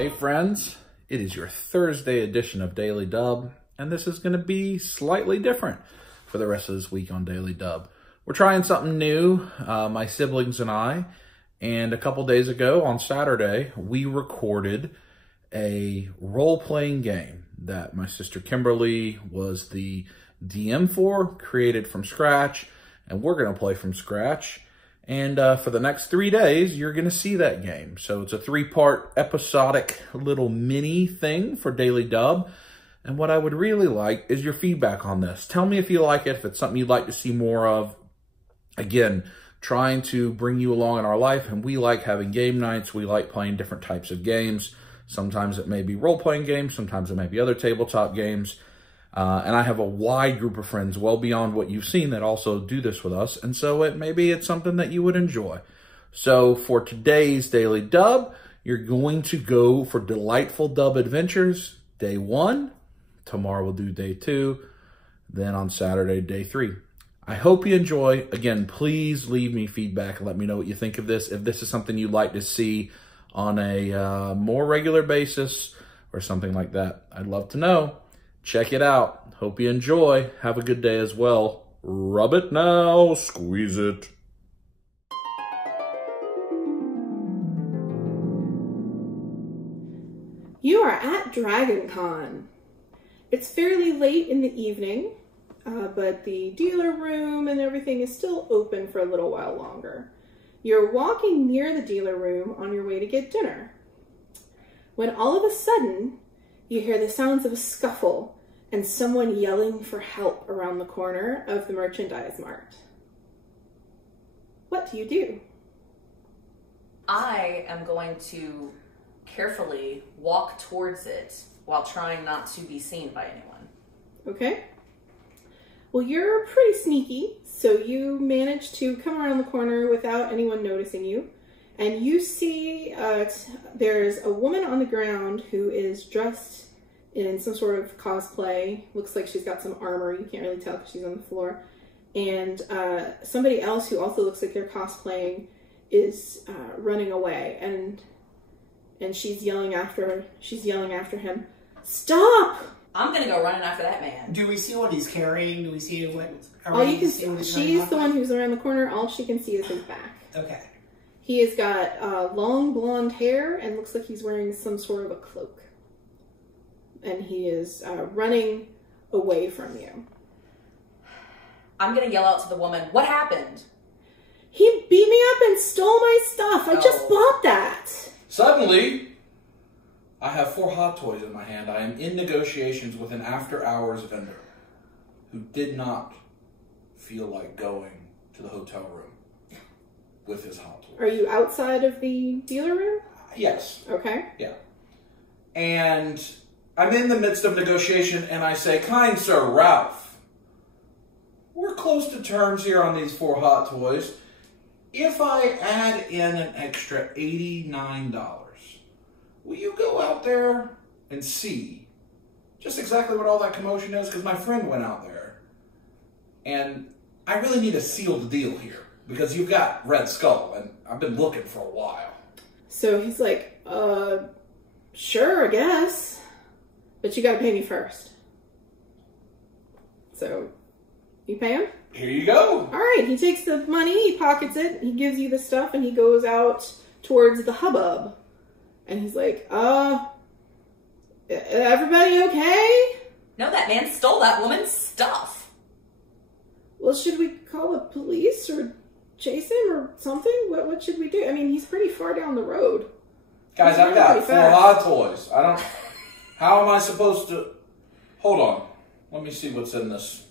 Hey friends, it is your Thursday edition of Daily Dub, and this is going to be slightly different for the rest of this week on Daily Dub. We're trying something new, my siblings and I, and a couple days ago on Saturday, we recorded a role-playing game that my sister Kimberly was the DM for, created from scratch, and we're going to play from scratch. And for the next 3 days, you're going to see that game. So it's a 3-part episodic little mini thing for Daily Dub. And what I would really like is your feedback on this. Tell me if you like it, if it's something you'd like to see more of. Again, trying to bring you along in our life. And we like having game nights. We like playing different types of games. Sometimes it may be role-playing games. Sometimes it may be other tabletop games. And I have a wide group of friends well beyond what you've seen that also do this with us. And so maybe it's something that you would enjoy. So for today's Daily Dub, you're going to go for Delightful Dubventures, day 1. Tomorrow we'll do day 2. Then on Saturday, day 3. I hope you enjoy. Again, please leave me feedback and let me know what you think of this. If this is something you'd like to see on a more regular basis or something like that, I'd love to know. Check it out. Hope you enjoy. Have a good day as well. Rub it now. Squeeze it. You are at Dragon Con. It's fairly late in the evening, but the dealer room and everything is still open for a little while longer. You're walking near the dealer room on your way to get dinner, when all of a sudden, you hear the sounds of a scuffle and someone yelling for help around the corner of the merchandise mart. What do you do? I am going to carefully walk towards it while trying not to be seen by anyone. Okay. Well, you're pretty sneaky, so you manage to come around the corner without anyone noticing you. And you see there's a woman on the ground who is dressed in some sort of cosplay. Looks like she's got some armor. You can't really tell because she's on the floor. And somebody else who also looks like they're cosplaying is running away. And she's yelling after him, "Stop!" I'm gonna go running after that man. Do we see what he's carrying? Do we see what? All you can see, she's the one who's around the corner. All she can see is his back. Okay. He has got long blonde hair and looks like he's wearing some sort of a cloak. And he is running away from you. I'm gonna yell out to the woman, "What happened?" He beat me up and stole my stuff. I just bought that. Suddenly, I have 4 hot toys in my hand. I am in negotiations with an after-hours vendor who did not feel like going to the hotel room with his hot toys. Are you outside of the dealer room? Yes. Okay. Yeah. And I'm in the midst of negotiation, and I say, "Kind Sir Ralph, we're close to terms here on these 4 hot toys. If I add in an extra $89, will you go out there and see just exactly what all that commotion is? Because my friend went out there, and I really need a sealed deal here, because you've got Red Skull, and I've been looking for a while." So he's like, sure, I guess. But you gotta pay me first. So, you pay him? Here you go. All right, he takes the money, he pockets it, he gives you the stuff, and he goes out towards the hubbub. And he's like, everybody okay? No, that man stole that woman's stuff. Well, should we call the police or chase him or something? What should we do? I mean, he's pretty far down the road. Guys, I've got 4 hot toys. How am I supposed to... Hold on. Let me see what's in this.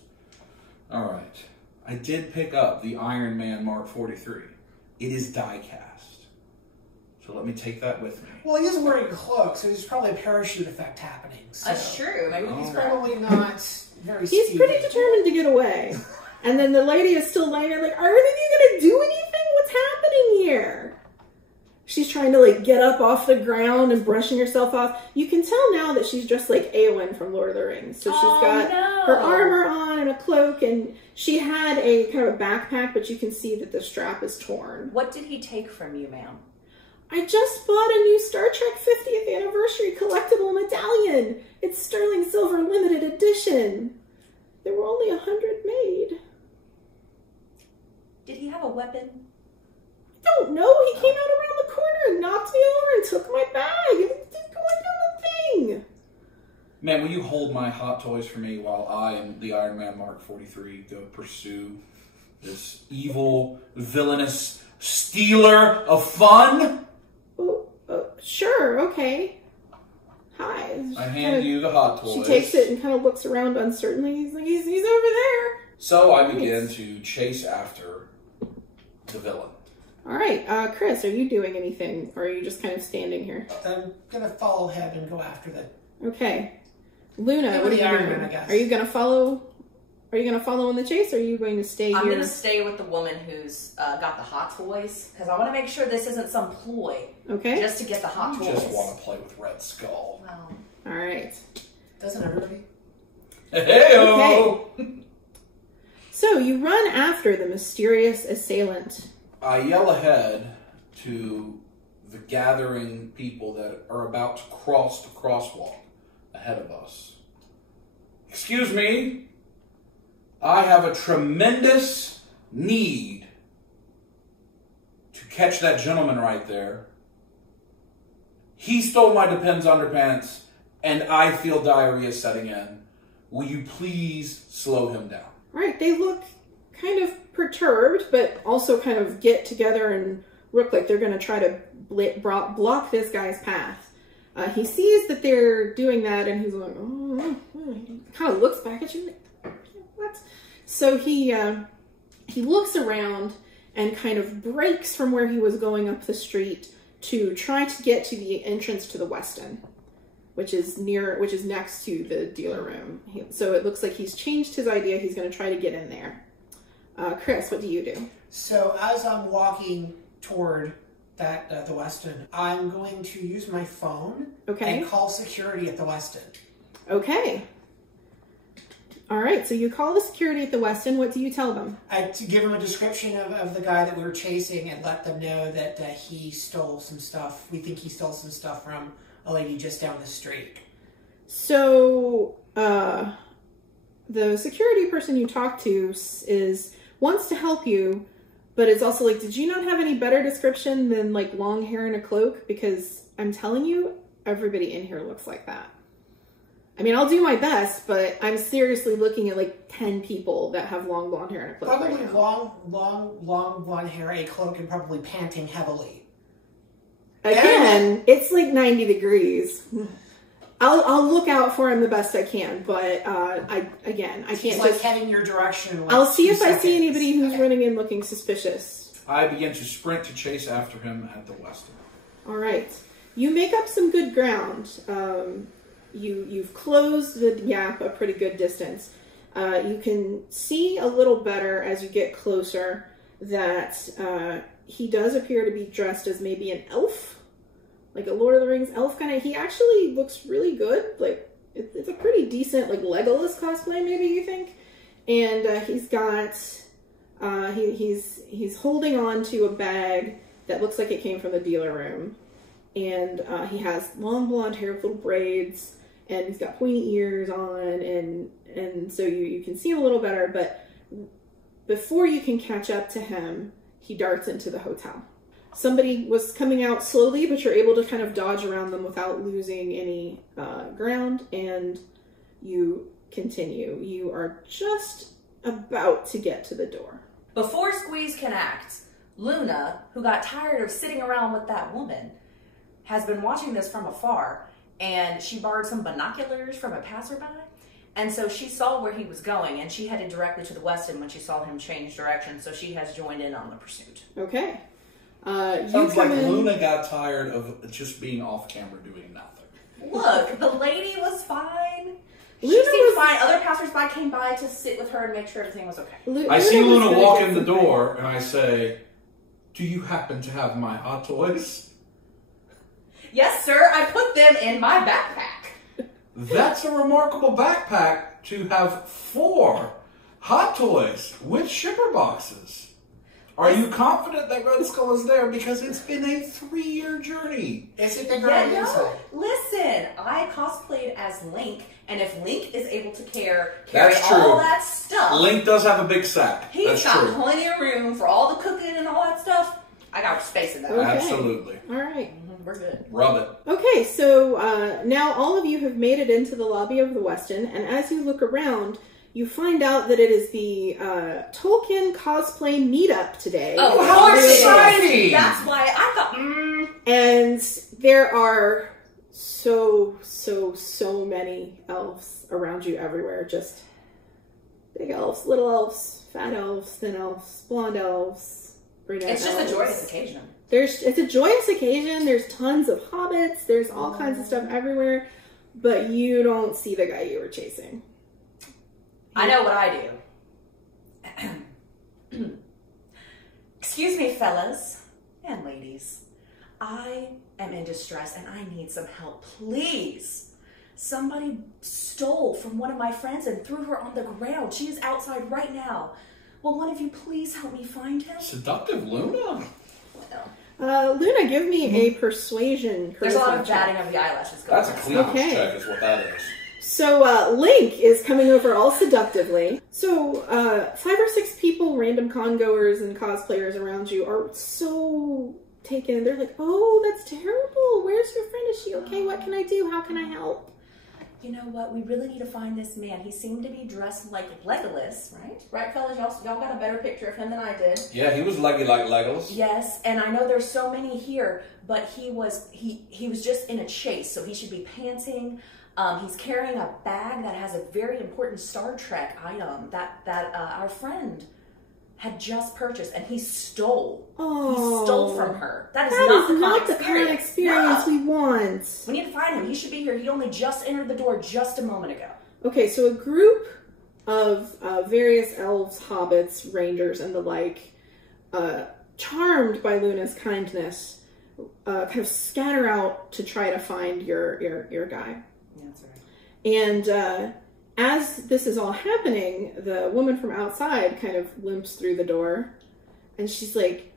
All right. I did pick up the Iron Man Mark 43. It is die-cast. So let me take that with me. Well, he is wearing a cloak, so there's probably a parachute effect happening. So That's true. Maybe he's probably not very He's speedy. pretty determined to get away. And then the lady is still laying there like, are you going to do anything? What's happening here? She's trying to like get up off the ground and brushing herself off. You can tell now that she's dressed like Eowyn from Lord of the Rings. So she's got her armor on and a cloak, and she had a kind of a backpack, but you can see that the strap is torn. What did he take from you, ma'am? I just bought a new Star Trek 50th anniversary collectible medallion. It's sterling silver limited edition. There were only 100 made. Did he have a weapon? I don't know. He came out around the corner and knocked me over and took my bag. It didn't go on the thing. Man, will you hold my Hot Toys for me while I and the Iron Man Mark 43 go pursue this evil, villainous stealer of fun? Sure, okay. Hi. I hand you the Hot Toys. She takes it and kind of looks around uncertainly. He's like, he's over there. So I begin to chase after the villain. All right, Chris, are you doing anything, or are you just kind of standing here? I'm gonna follow him and go after them. Okay, Luna, what are you Iron doing? Man, I guess. Are you gonna follow? Are you gonna follow in the chase, or are you going to stay I'm here? going to stay with the woman who's got the Hot Toys, because I want to make sure this isn't some ploy. Okay. Just to get the Hot You Toys. just want to play with Red Skull. Well, All right. Doesn't everybody? Hey-o! Okay. So you run after the mysterious assailant. I yell ahead to the gathering people that are about to cross the crosswalk ahead of us. Excuse me, I have a tremendous need to catch that gentleman right there. He stole my Depends underpants, and I feel diarrhea setting in. Will you please slow him down? All right, they look kind of perturbed, but also kind of get together and look like they're going to try to block this guy's path. He sees that they're doing that, and he's like, oh, he kind of looks back at you like, what? So he looks around and kind of breaks from where he was going up the street to try to get to the entrance to the Westin, which is next to the dealer room. So it looks like he's changed his idea. He's going to try to get in there. Chris, what do you do? So as I'm walking toward that the Westin, I'm going to use my phone and call security at the Westin. Okay. All right, so you call the security at the Westin. What do you tell them? To give them a description of the guy that we were chasing and let them know that he stole some stuff. We think he stole some stuff from a lady just down the street. So the security person you talk to wants to help you, but it's also like, did you not have any better description than like long hair and a cloak? Because I'm telling you, everybody in here looks like that. I mean, I'll do my best, but I'm seriously looking at like 10 people that have long blonde hair and a cloak. Probably long blonde hair, a cloak, and probably panting heavily. Again, it's like 90 degrees. I'll look out for him the best I can, but I can't. He's like heading your direction. Like I'll see if I see anybody who's running in looking suspicious. I begin to sprint to chase after him at the Westin. All right, you make up some good ground. You've closed the gap a pretty good distance. You can see a little better as you get closer that he does appear to be dressed as maybe an elf, like a Lord of the Rings elf kind of. He actually looks really good. Like it's a pretty decent like Legolas cosplay, maybe you think. And he's got he's holding on to a bag that looks like it came from the dealer room, and he has long blonde hair with little braids. And he's got pointy ears on, and so you can see him a little better, but before you can catch up to him, he darts into the hotel. Somebody was coming out slowly, but you're able to kind of dodge around them without losing any ground, and you continue. You are just about to get to the door. Before Squeeze can act, Luna, who got tired of sitting around with that woman, has been watching this from afar. And she borrowed some binoculars from a passerby. And so she saw where he was going, and she headed directly to the Westin when she saw him change direction. So she has joined in on the pursuit. Okay. Sounds like Luna got tired of just being off camera doing nothing. Look, the lady was fine. She Luna seemed fine. Other passersby came by to sit with her and make sure everything was okay. I see Luna walk in the door, and I say, "Do you happen to have my Hot Toys?" Yes, sir. I put them in my backpack. That's a remarkable backpack to have 4 Hot Toys with shipper boxes. Are you confident that Red Skull is there? Because it's been a 3-year journey. Is it bigger on the inside? Listen, I cosplayed as Link, and if Link is able to carry That's true. all that stuff, Link does have a big sack. he's That's got true. plenty of room for all the cooking and all that stuff. I got space in that. Okay. Absolutely. All right. We're good. Rub it. Okay, so now all of you have made it into the lobby of the Westin, and as you look around, you find out that it is the Tolkien cosplay meetup today. Oh, how it is. exciting! That's why I thought, And there are so many elves around you everywhere. Just big elves, little elves, fat elves, thin elves, blonde elves, brunette it's just a elves. joyous occasion. It's a joyous occasion. There's tons of hobbits. There's all kinds of stuff everywhere. But you don't see the guy you were chasing. I know what I do. Excuse me, fellas and ladies. I am in distress and I need some help, please. Somebody stole from one of my friends and threw her on the ground. She is outside right now. Will one of you please help me find him? Seductive Luna? Luna, give me a persuasion. There's a lot charisma of check. batting of the eyelashes going That's a on. cleavage Okay. check is what that is. So Link is coming over all seductively. So 5 or 6 people, random congoers and cosplayers around you, are so taken. They're like, "Oh, that's terrible. Where's your friend? Is she okay? What can I do? How can I help?" You know what? We really need to find this man. He seemed to be dressed like Legolas, right? Right, fellas? Y'all got a better picture of him than I did. Yeah, he was leggy like Legolas. Yes, and I know there's so many here, but he was just in a chase, so he should be panting. He's carrying a bag that has a very important Star Trek item that our friend had just purchased, and he stole. Oh, He stole from her. That is That not is the not kind the of kind of experience. experience No. we want. We need to find him. He should be here. He only just entered the door just a moment ago. Okay, so a group of various elves, hobbits, rangers, and the like, charmed by Luna's kindness, kind of scatter out to try to find your guy. Yeah, that's right. And as this is all happening, the woman from outside kind of limps through the door, and she's like,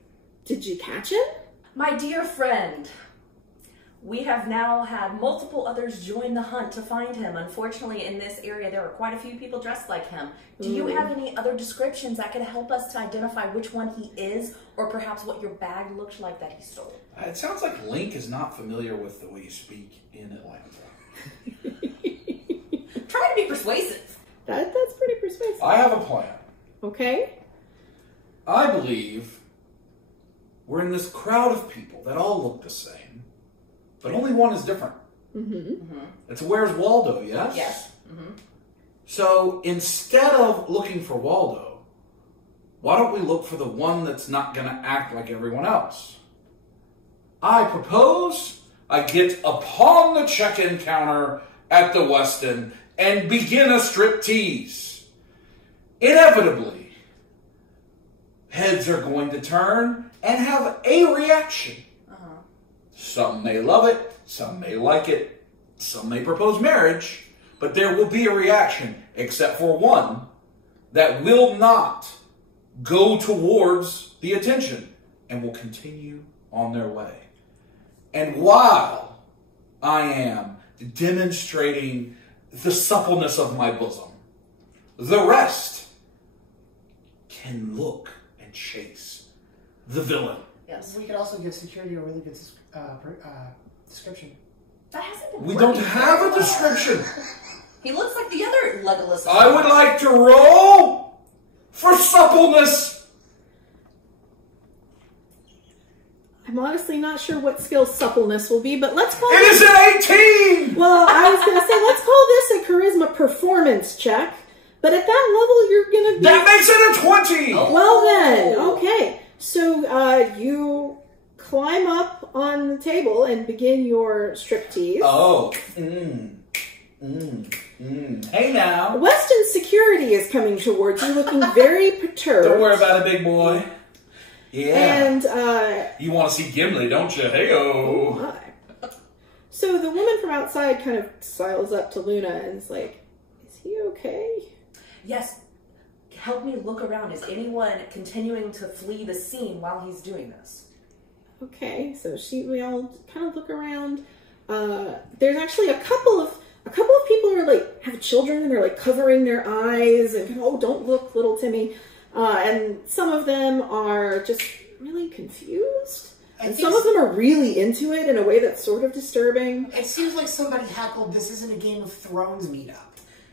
"Did you catch him?" My dear friend, we have now had multiple others join the hunt to find him. Unfortunately, in this area, there are quite a few people dressed like him. Do you have any other descriptions that could help us to identify which one he is, or perhaps what your bag looked like that he stole? It sounds like Link is not familiar with the way you speak in Atlanta. Try to be persuasive. That's pretty persuasive. I have a plan. Okay. I believe we're in this crowd of people that all look the same, but only one is different. It's Where's Waldo, yes? Yes. So instead of looking for Waldo, why don't we look for the one that's not going to act like everyone else? I propose I get upon the check-in counter at the Westin and begin a striptease. Inevitably, heads are going to turn and have a reaction. Some may love it, some may like it, some may propose marriage, but there will be a reaction, except for one that will not go towards the attention and will continue on their way. And while I am demonstrating the suppleness of my bosom, the rest can look and chase the villain. Yes. We could also give security a really good description. That hasn't been We working don't have very a well. description. He looks like the other Legolas. I would like to roll for suppleness. I'm honestly not sure what skill suppleness will be, but let's call It is an 18! Well, I was going to say, let's call this a charisma performance check. But at that level, you're going to be... That makes it a 20! Oh. Well then, okay. So you climb up on the table and begin your striptease. Oh. Hey now. Weston security is coming towards you, looking very perturbed. Don't worry about it, big boy. Yeah. And, You want to see Gimli, don't you? Hey-o. my. So the woman from outside kind of sidles up to Luna and is like, "Is he okay?" Yes. help me look around. Is anyone continuing to flee the scene while he's doing this? Okay, so we all kind of look around. There's actually a couple of people who are like have children and they're like covering their eyes and oh, don't look, little Timmy. And some of them are just really confused. And some of them are really into it in a way that's sort of disturbing. It seems like somebody heckled, "This isn't a Game of Thrones meetup."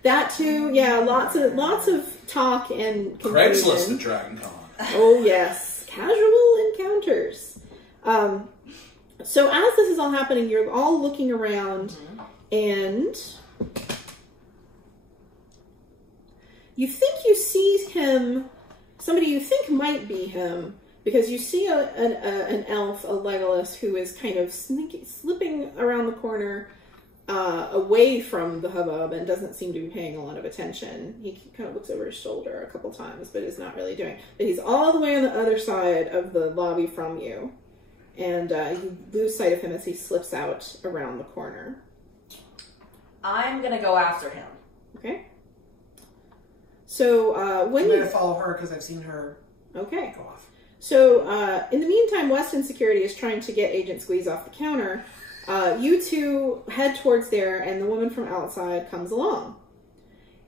That too, yeah. Lots of talk and confusion. Craigslist at Dragon Con. Oh yes, casual encounters. So as this is all happening, you're all looking around, and you think you see him. Somebody you think might be him. Because you see an elf, a Legolas, who is kind of slipping around the corner away from the hubbub and doesn't seem to be paying a lot of attention. He kind of looks over his shoulder a couple times, but is not really doing. But he's all the way on the other side of the lobby from you. And you lose sight of him as he slips out around the corner. I'm going to go after him. Okay. So when I'm going to follow her because I've seen her go off. So, in the meantime, Weston Security is trying to get Agent Squeeze off the counter. You two head towards there, and the woman from outside comes along.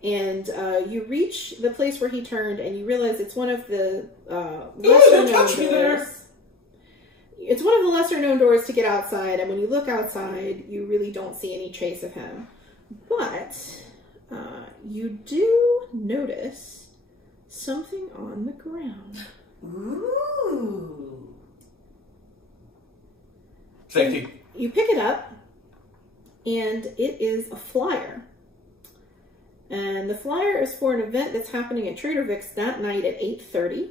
And you reach the place where he turned, and you realize it's one of the lesser-known doors. It's one of the lesser-known doors to get outside, and when you look outside, you really don't see any trace of him. But you do notice something on the ground. Ooh. Safety. You pick it up, and it is a flyer. And the flyer is for an event that's happening at Trader Vic's that night at 8:30.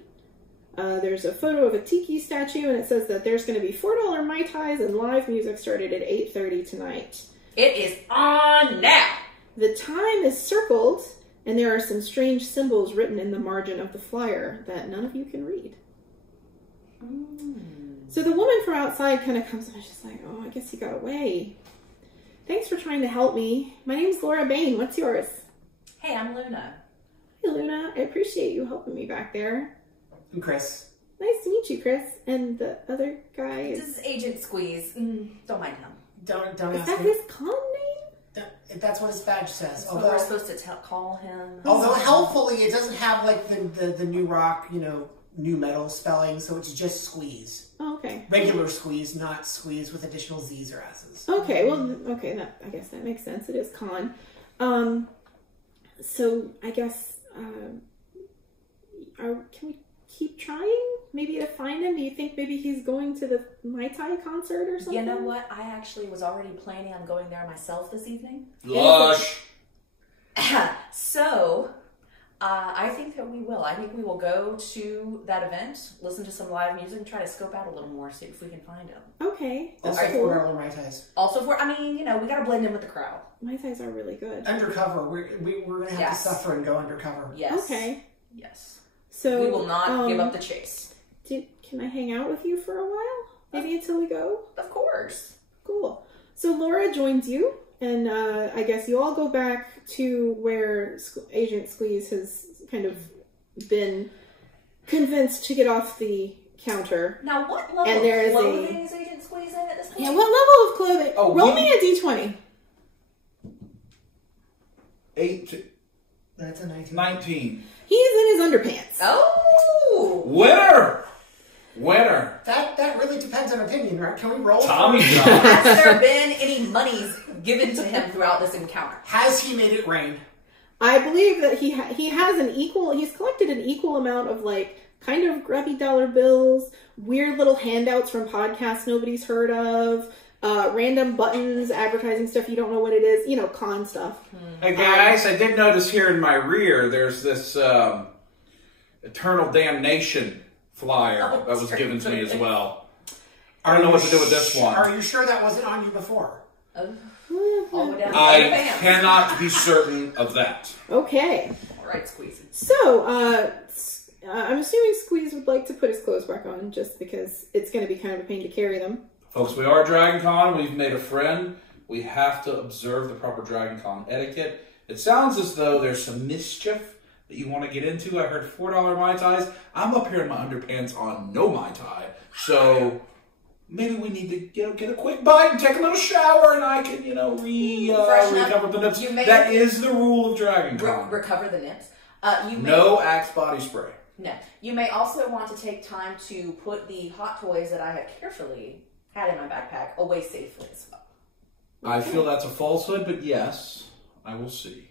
There's a photo of a tiki statue, and it says that there's going to be $4 Mai Tais and live music started at 8:30 tonight. It is on now. The time is circled, and there are some strange symbols written in the margin of the flyer that none of you can read. So the woman from outside kind of comes up and she's like, oh, I guess he got away. Thanks for trying to help me. My name's Laura Bain. What's yours? Hey, I'm Luna. Hey, Luna. I appreciate you helping me back there. I'm Chris. Nice to meet you, Chris. And the other guy This is Agent Squeeze. Don't mind him. Don't Is ask that him. his con name? That's what his badge says. So we're supposed to call him. Although helpfully, it doesn't have like the new rock, new metal spelling, so it's just Squeeze. Oh, okay. Regular Squeeze, not Squeeze with additional Z's or S's. Okay, well, okay, I guess that makes sense. It is con. So I guess, can we keep trying? Maybe to find him? Do you think maybe he's going to the Mai Tai concert or something? You know what? I actually was already planning on going there myself this evening. Lush. So, I think that we will. I think we will go to that event, listen to some live music, and try to scope out a little more, see if we can find him. Okay. Also, That's for cool. our Mai Tais. Also, we got to blend in with the crowd. Mai Tais are really good. Undercover. We're going to have to suffer and go undercover. Yes. Okay. Yes. So We will not give up the chase. Can I hang out with you for a while? Maybe until we go? Of course. Cool. So Laura joins you, and I guess you all go back to where Agent Squeeze has kind of been convinced to get off the counter. Now, what level And of there is clothing is Agent Squeeze in at this point? Yeah, what level of clothing? Oh, Roll me a d20. 8, That's a 19. 19. He's in his underpants. Oh! Winner. That really depends on opinion, right? Can we roll? Tommy John. Has there been any monies given to him throughout this encounter? Has he made it rain? I believe that he he's collected an equal amount of like kind of grubby dollar bills, weird little handouts from podcasts nobody's heard of, random buttons advertising stuff you don't know what it is, con stuff. Hey guys, I did notice here in my rear there's this Eternal Damnation flyer that was given to me as well. I don't know what to do with this one. Are you sure that wasn't on you before? All the way down to I the pants. cannot be certain of that. Okay. All right, Squeeze. So, I'm assuming Squeeze would like to put his clothes back on just because it's going to be kind of a pain to carry them. Folks, we are Dragon Con. We've made a friend. We have to observe the proper Dragon Con etiquette. It sounds as though there's some mischief that you want to get into. I heard $4 Mai Tais. I'm up here in my underpants on no Mai Tai. So maybe we need to get a quick bite and take a little shower, and I can, recover the nips. That is the rule of Dragon Con. Recover the nips. No Axe body spray. No. You may also want to take time to put the hot toys that I have carefully had in my backpack away safely as well. I feel that's a falsehood, but yes, I will see.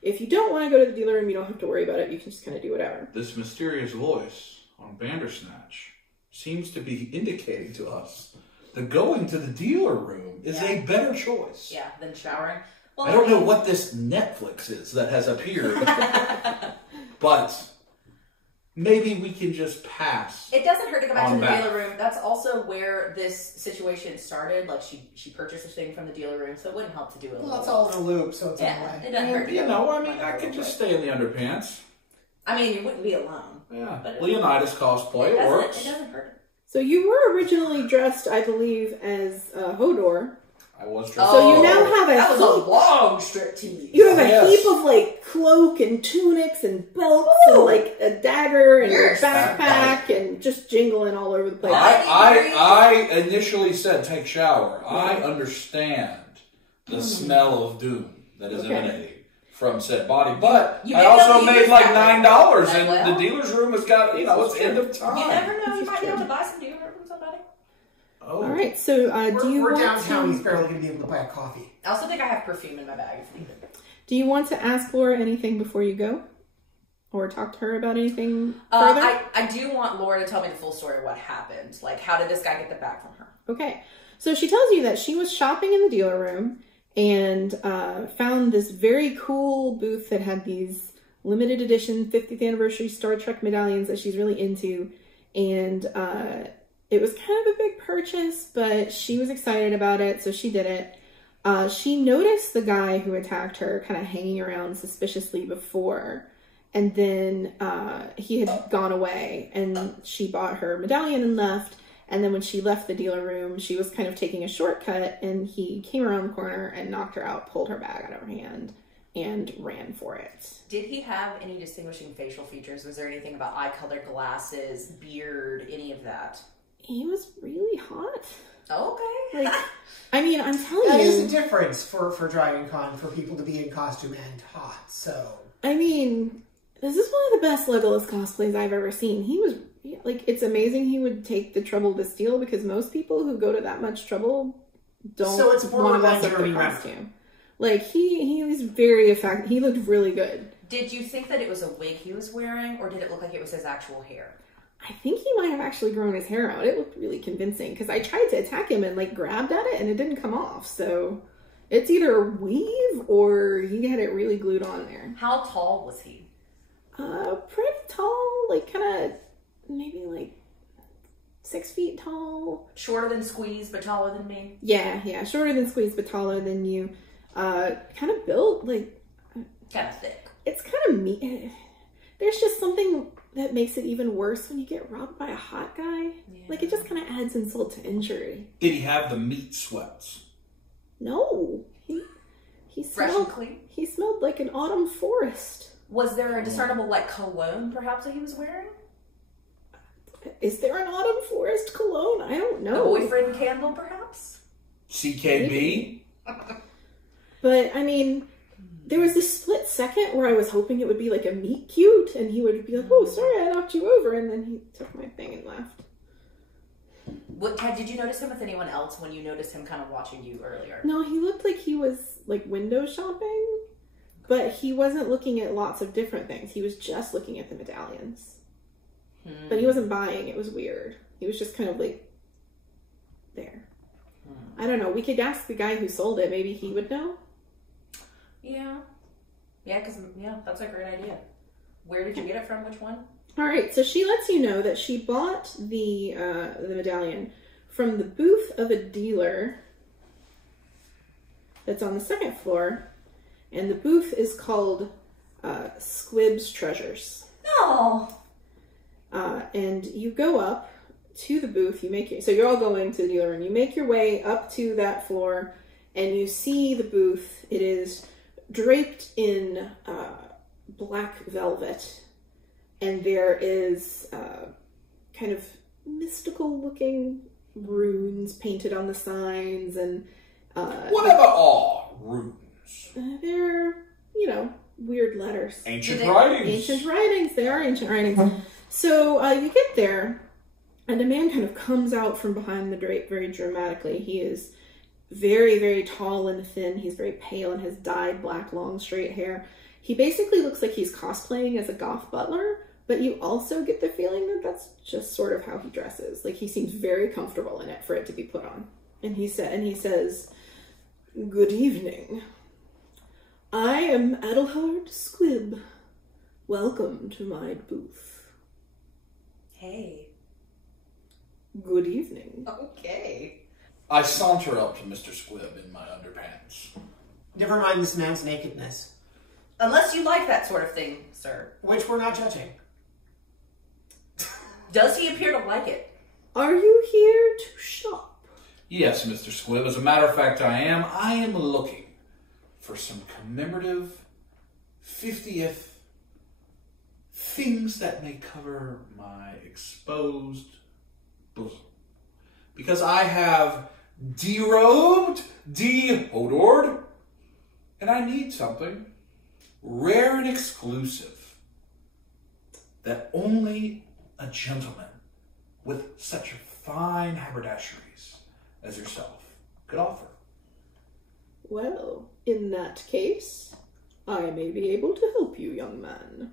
If you don't want to go to the dealer room, you don't have to worry about it. You can just kind of do whatever. This mysterious voice on Bandersnatch seems to be indicating to us that going to the dealer room is a better choice. Yeah, than showering. Well, I don't know what this Netflix is that has appeared, but maybe we can just pass. It doesn't hurt to go back to the dealer room. That's also where this situation started. Like, she purchased this thing from the dealer room, so it wouldn't help to do it. Well, that's all in a loop, so it's yeah, anyway. It doesn't hurt. I could just stay in the underpants. I mean, you wouldn't be alone. Yeah, Leonidas cosplay, it works. It doesn't hurt. So you were originally dressed, I believe, as Hodor. I was dressed. So you now have that was a long striptease. You have a heap of like cloak and tunics and belts and like a dagger and a backpack and just jingling all over the place. I initially said take shower. I understand the smell of doom that is emanating from said body, but I also made like $9, and the dealer's room has got it's end of time. You never know. You might be able to buy some deodorant from somebody. Oh. All right, so do you we're want downtown, to... he's barely going to be able to buy a coffee. I also think I have perfume in my bag if needed. Do you want to ask Laura anything before you go? Or talk to her about anything further? I do want Laura to tell me the full story of what happened. Like, how did this guy get the bag from her? Okay, so she tells you that she was shopping in the dealer room and found this very cool booth that had these limited edition 50th anniversary Star Trek medallions that she's really into. And it was kind of a big purchase, but she was excited about it, so she did it. She noticed the guy who attacked her kind of hanging around suspiciously before, and then he had gone away, and she bought her medallion and left. And then when she left the dealer room, she was kind of taking a shortcut, and he came around the corner and knocked her out, pulled her bag out of her hand, and ran for it. Did he have any distinguishing facial features? Was there anything about eye color, glasses, beard, any of that? He was really hot. Okay. Like, I mean, I'm telling you. That is a difference for Dragon Con, for people to be in costume and hot, so. I mean, this is one of the best Legolas cosplays I've ever seen. He was, like, it's amazing he would take the trouble to steal, because most people who go to that much trouble don't so it's want to mess up their costume. Like, he was very effective. He looked really good. Did you think that it was a wig he was wearing, or did it look like it was his actual hair? I think he might have actually grown his hair out. It looked really convincing, because I tried to attack him and like grabbed at it and it didn't come off. So it's either a weave or he had it really glued on there. How tall was he? Pretty tall, like kind of maybe like 6 feet tall. Shorter than Squeeze, but taller than me? Yeah, shorter than Squeeze, but taller than you. Kind of built like... Kind of thick. It's kind of meat. There's just something that makes it even worse when you get robbed by a hot guy. Yeah. Like, it just kind of adds insult to injury. Did he have the meat sweats? No. He fresh smelled, and clean? He smelled like an autumn forest. Was there a discernible, like, cologne, perhaps, that he was wearing? Is there an autumn forest cologne? I don't know. A boyfriend candle, perhaps? CKB? But, I mean... There was this split second where I was hoping it would be like a meet cute, and he would be like, "Oh, sorry, I knocked you over," and then he took my thing and left. Did you notice him with anyone else when you noticed him kind of watching you earlier? No, he looked like he was like window shopping, but he wasn't looking at lots of different things. He was just looking at the medallions. But he wasn't buying. It was weird. He was just kind of like there. I don't know. We could ask the guy who sold it. Maybe he would know. Yeah, that's a great idea. Where did you get it from? Which one? All right, so she lets you know that she bought the medallion from the booth of a dealer that's on the second floor, and the booth is called Squib's Treasures. Oh. And you go up to the booth. So you're all going to the dealer room. You make your way up to that floor, and you see the booth. It is draped in black velvet, and there is kind of mystical looking runes painted on the signs, and whatever are runes? they're, weird letters. Ancient writings. Ancient writings. They are ancient writings. So you get there, and a man kind of comes out from behind the drape very dramatically. He is very, very tall and thin. He's very pale and has dyed black, long, straight hair. He basically looks like he's cosplaying as a goth butler, but you also get the feeling that that's just sort of how he dresses. Like, he seems very comfortable in it for it to be put on. And he says, "Good evening. I am Adelhard Squibb. Welcome to my booth." Hey. Good evening. Okay. I saunter up to Mr. Squibb in my underpants. Never mind this man's nakedness. Unless you like that sort of thing, sir. Which we're not judging. Does he appear to like it? Are you here to shop? Yes, Mr. Squibb. As a matter of fact, I am. I am looking for some commemorative 50th things that may cover my exposed bosom. Because I have derobed, deodored, and I need something rare and exclusive that only a gentleman with such fine haberdasheries as yourself could offer. Well, in that case, I may be able to help you, young man.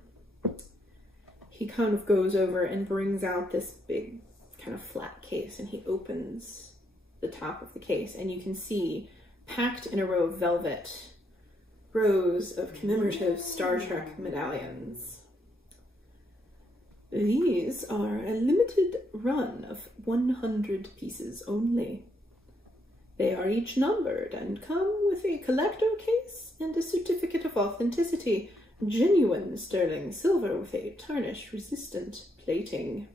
He kind of goes over and brings out this big kind of flat case, and he opens the top of the case, and you can see, packed in a row of velvet, rows of commemorative Star Trek medallions. These are a limited run of 100 pieces only. They are each numbered and come with a collector case and a certificate of authenticity, genuine sterling silver with a tarnish-resistant plating.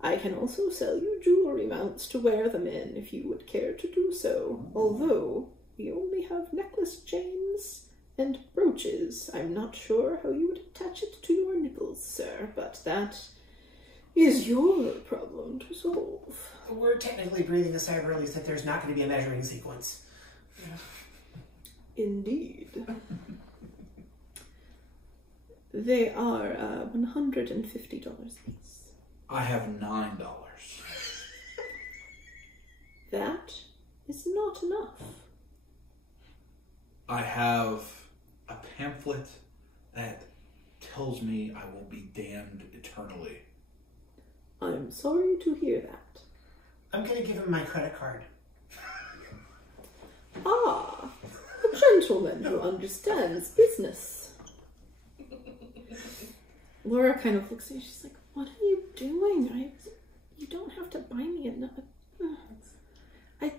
I can also sell you jewelry mounts to wear them in if you would care to do so, although we only have necklace chains and brooches. I'm not sure how you would attach it to your nipples, sir, but that is your problem to solve. We're technically breathing a sigh of relief that there's not going to be a measuring sequence. Indeed. They are $150 apiece. I have $9. That is not enough. I have a pamphlet that tells me I will be damned eternally. I'm sorry to hear that. I'm going to give him my credit card. Ah, a gentleman who understands business. Laura kind of looks at you, she's like, "What are you doing? You don't have to buy me another. I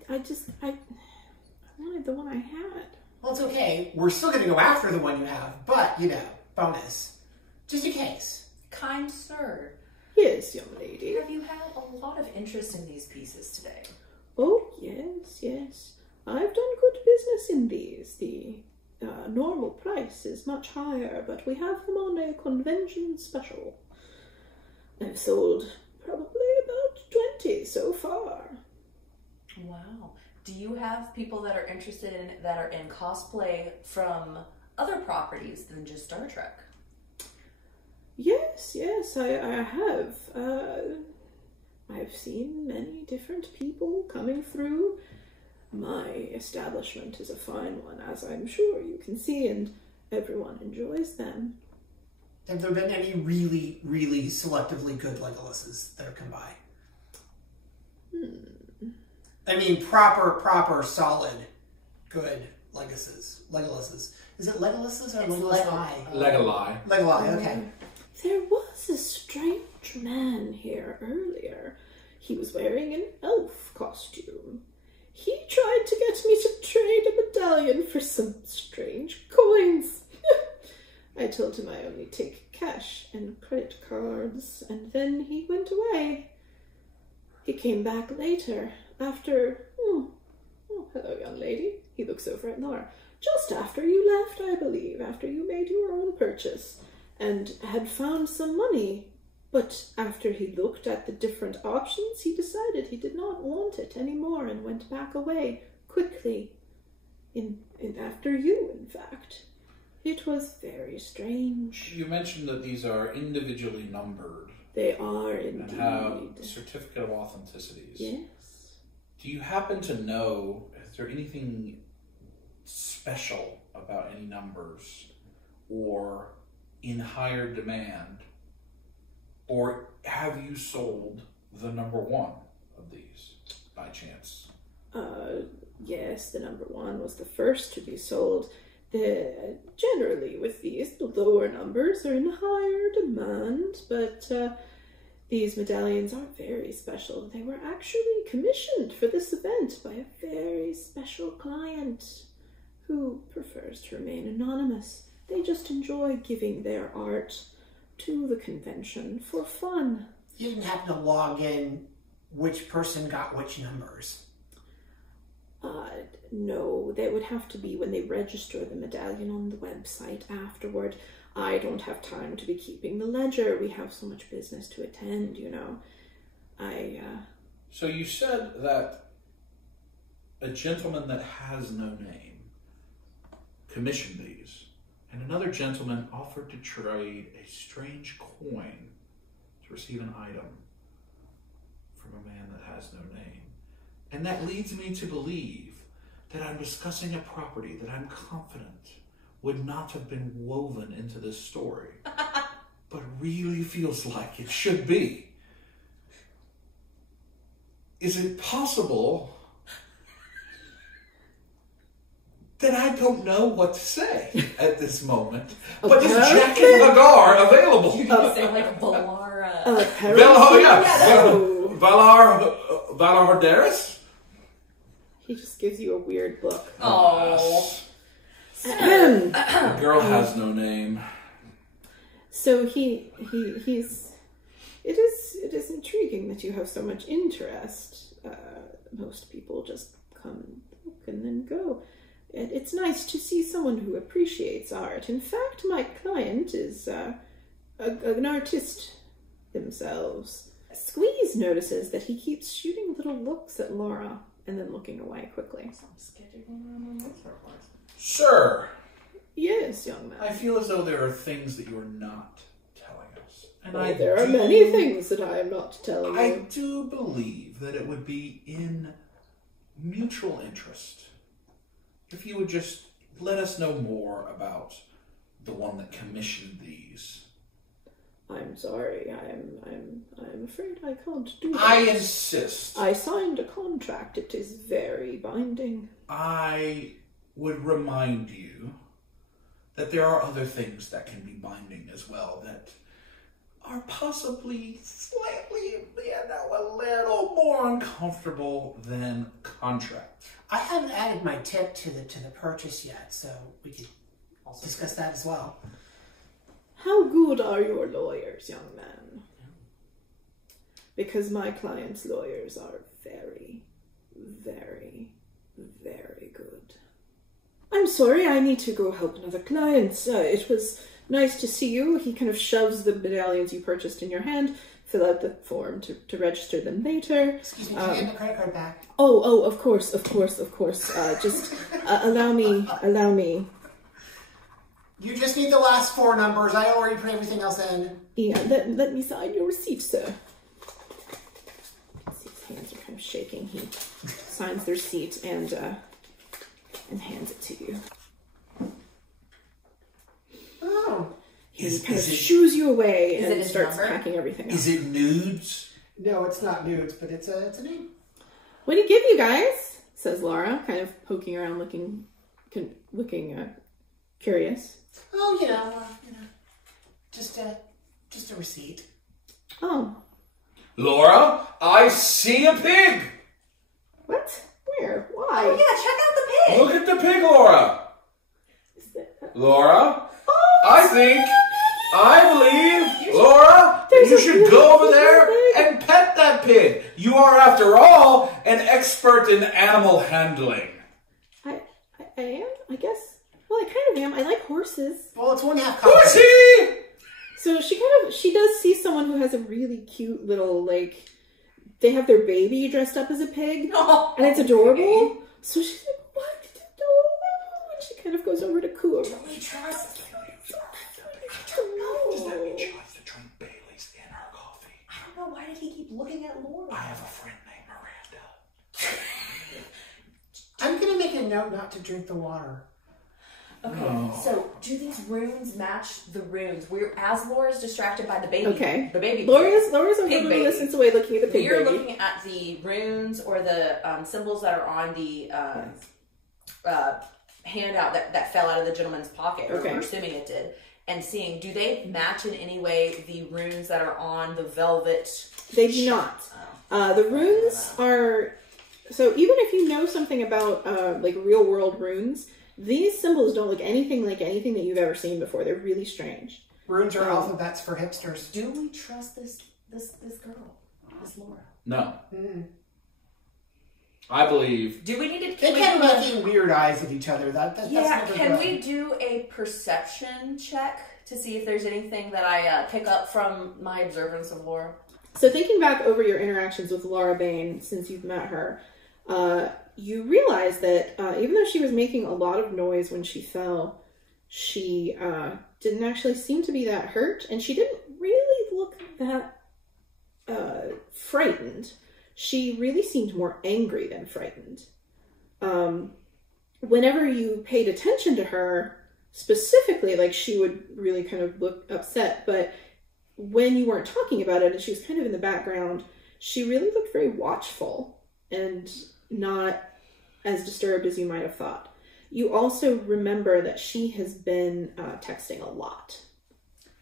wanted the one I had." Well, it's okay. We're still going to go after the one you have, but, bonus. Just in case. Kind sir, Yes, young lady. have you had a lot of interest in these pieces today? Oh, yes. I've done good business in these. The normal price is much higher, but we have them on a convention special. I've sold probably about 20 so far. Wow. Do you have people that are interested in cosplay from other properties than just Star Trek? Yes, I have. I've seen many different people coming through. My establishment is a fine one, as I'm sure you can see, and everyone enjoys them. Have there been any really, really selectively good Legoluses that have come by? I mean, proper, solid, good Legoluses. Is it Legoluses or Legolai? Legalai. Legalai, okay. There was a strange man here earlier. He was wearing an elf costume. He tried to get me to trade a medallion for some strange coins. I told him I only take cash and credit cards, and then he went away. He came back later, after... Oh, hello, young lady. He looks over at Laura. just after you left, I believe, after you made your own purchase, and had found some money. But after he looked at the different options, he decided he did not want it anymore and went back away quickly. After you, in fact. It was very strange. You mentioned that these are individually numbered. They are indeed. And have certificate of authenticities. Yes. Do you happen to know, is there anything special about any numbers or in higher demand? Or have you sold the number one of these by chance? Yes, the number one was the first to be sold. Generally with these, the lower numbers are in higher demand, but these medallions are very special. They were actually commissioned for this event by a very special client who prefers to remain anonymous. They just enjoy giving their art to the convention for fun. You didn't happen to log in which person got which numbers? No, that would have to be when they register the medallion on the website afterward. I don't have time to be keeping the ledger. We have so much business to attend, you know. So you said that a gentleman that has no name commissioned these, and another gentleman offered to trade a strange coin to receive an item from a man that has no name. And that leads me to believe that I'm discussing a property that I'm confident would not have been woven into this story, but really feels like it should be. Is it possible that I don't know what to say at this moment? But is Jack and Hagar available? You can say like Valara. Valar Hardaris? He just gives you a weird look. Oh. The girl has no name. So he's. It is intriguing that you have so much interest. Most people just come, look, and then go. It's nice to see someone who appreciates art. In fact, my client is an artist themselves. Squeeze notices that he keeps shooting little looks at Laura and then looking away quickly. Sir. Yes, young man. I feel as though there are things that you are not telling us. And there are many things that I am not telling you. I do believe that it would be in mutual interest if you would just let us know more about the one that commissioned these. I'm sorry. I'm afraid I can't do that. I insist. I signed a contract. It is very binding. I would remind you that there are other things that can be binding as well that are possibly slightly, a little more uncomfortable than contract. I haven't added my tip to the purchase yet, so we could also discuss that as well. How good are your lawyers, young man? Because my client's lawyers are very, very, very good. I'm sorry, I need to go help another client. It was nice to see you. He kind of shoves the medallions you purchased in your hand. Fill out the form to register them later. Excuse me, can you get my credit card back? Oh, of course. Just allow me. You just need the last four numbers. I already put everything else in. Yeah, let me sign your receipt, sir. His hands are kind of shaking. He signs the receipt and hands it to you. Oh. He kind of shoos you away and his starts number? packing everything up. Is it nudes? No, it's not nudes, but it's a name. What do you give you guys? Says Laura, kind of poking around, looking curious. Oh, just a receipt. Oh. Laura, I see a pig! What? Where? Why? Oh yeah, check out the pig. Look at the pig, Laura! Is that... Laura, Oh, I believe, Laura, you should go over there and pet that pig. You are, after all, an expert in animal handling. I am, I guess. Well, I kind of am. I like horses. Well, it's 1/2 Horsey! So she does see someone who has a really cute little, like, they have their baby dressed up as a pig, and it's adorable. So she's like, what? No. And she kind of goes over to coo her. We trust. Does that mean she likes to drink Bailey's in her coffee? I don't know. Why did he keep looking at Laura? I have a friend named Miranda. I'm going to make a note not to drink the water. Okay, Oh. so do these runes match the runes? As Laura's distracted by the baby. Okay. The baby. Laura's over Pig the baby. distance away looking at the pig You're baby. looking at the runes or the symbols that are on the handout that fell out of the gentleman's pocket. Okay. We're assuming it did. And seeing, do they match in any way the runes that are on the velvet? They do not. The runes are... So even if you know something about like real world runes, these symbols don't look anything like anything that you've ever seen before. They're really strange. Runes are alphabets for hipsters. Do we trust this girl, this Laura? No. Mm. I believe... Do we need to... They kept making weird eyes at each other. That's Yeah, never can good. we do a perception check to see if there's anything that I pick up from my observance of Laura? So thinking back over your interactions with Laura Bain since you've met her, you realize that even though she was making a lot of noise when she fell, she didn't actually seem to be that hurt, and she didn't really look that frightened. She really seemed more angry than frightened. Whenever you paid attention to her, specifically, like, she would really kind of look upset, but when you weren't talking about it and she was kind of in the background, she really looked very watchful and not as disturbed as you might have thought. You also remember that she has been texting a lot.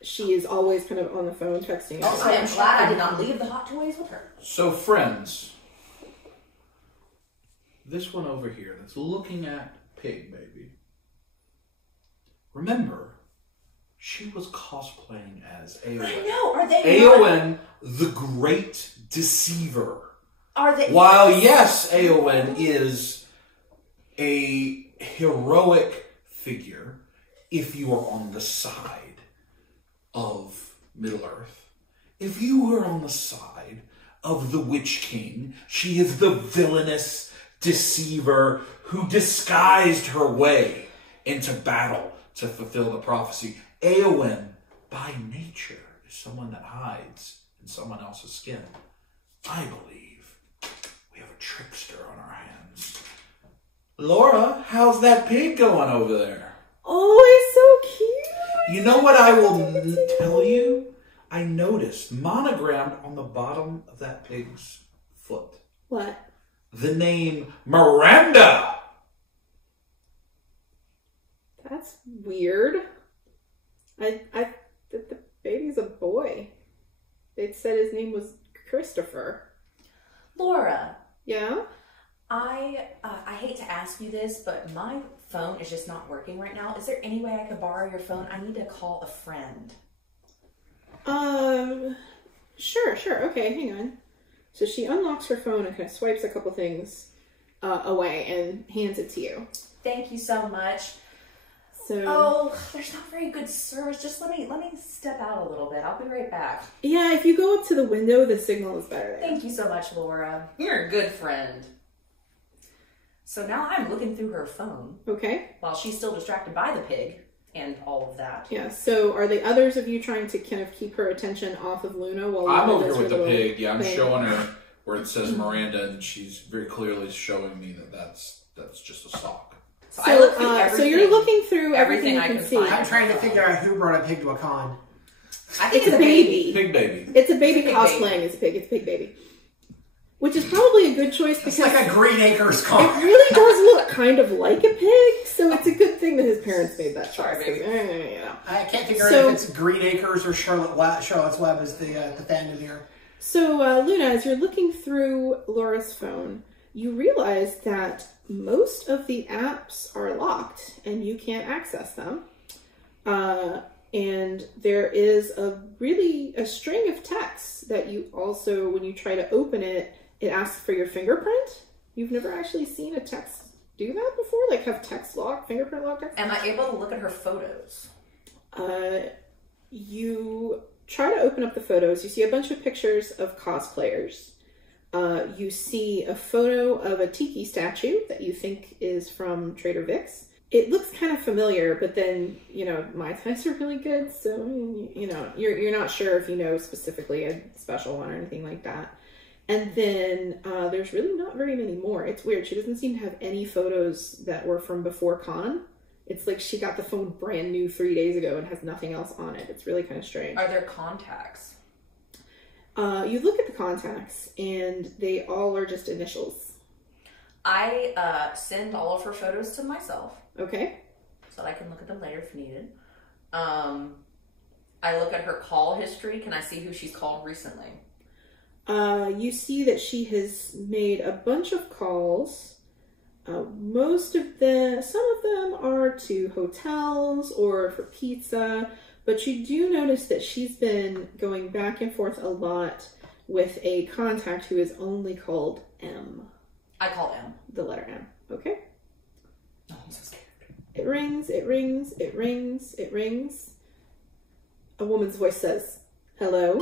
She is always kind of on the phone texting. Also, I am glad I did not leave the hot toys with her. So, friends, this one over here that's looking at Pig Baby, remember, she was cosplaying as Eowyn. I know. Are they Eowyn, the Great Deceiver. Are they? While, yes, Eowyn is a heroic figure, if you are on the side of Middle-earth, if you were on the side of the Witch King, she is the villainous deceiver who disguised her way into battle to fulfill the prophecy. Eowyn, by nature, is someone that hides in someone else's skin. I believe we have a trickster on our hands. Laura, how's that pig going over there? Oh, it's so cute. You know what I will tell you? I noticed monogrammed on the bottom of that pig's foot What? the name Miranda. That's weird. I the baby's a boy. They said his name was Christopher. Laura, Yeah? I hate to ask you this, but my phone is just not working right now. Is there any way I could borrow your phone? I need to call a friend. Sure. Okay, hang on. So she unlocks her phone and kind of swipes a couple things away and hands it to you. Thank you so much. So Oh, there's not very good service. Just let me step out a little bit. I'll be right back. yeah, if you go up to the window, the signal is better there. Thank you so much, Laura. You're a good friend. So now I'm looking through her phone Okay. while she's still distracted by the pig and all of that. Yeah. So are the others of you trying to kind of keep her attention off of Luna while I'm Luna over does here with her the little pig. Yeah, I'm thing? showing her where it says Miranda, and she's very clearly showing me that that's just a sock. So I look through So everything. you're looking through everything everything you I can can see. find. I'm trying to figure out who brought a pig to a con. I think It's a baby. Pig Baby. It's a baby It's a pig cosplaying baby. as a pig. It's a pig baby. Which is probably a good choice It's because like a Green Acres it con. really does look kind of like a pig, so it's a good thing that his parents made that choice. Sorry, baby. 'Cause, you know. I can't figure So- out if it's Green Acres or Charlotte's Web is the fandom here. So, Luna, as you're looking through Laura's phone, you realize that most of the apps are locked and you can't access them. And there is a string of texts that you also, when you try to open it, it asks for your fingerprint. You've never actually seen a text do that before? Like have text lock, fingerprint lock text? Am I able to look at her photos? You try to open up the photos. You see a bunch of pictures of cosplayers. You see a photo of a tiki statue that you think is from Trader Vic's. It looks kind of familiar, but then, you know, my eyes are really good, so, you know, you're not sure if you know specifically a special one or anything like that. And then there's really not very many more. It's weird. She doesn't seem to have any photos that were from before con. It's like she got the phone brand new 3 days ago and has nothing else on it. It's really kind of strange. Are there contacts? You look at the contacts, and they all are just initials. I send all of her photos to myself. Okay. So that I can look at them later if needed. I look at her call history. Can I see who she's called recently? You see that she has made a bunch of calls. Some of them are to hotels or for pizza, but you do notice that she's been going back and forth a lot with a contact who is only called M. I call M. The letter M. Okay. Oh, I'm so scared. It rings, it rings, it rings, it rings. A woman's voice says, "Hello?"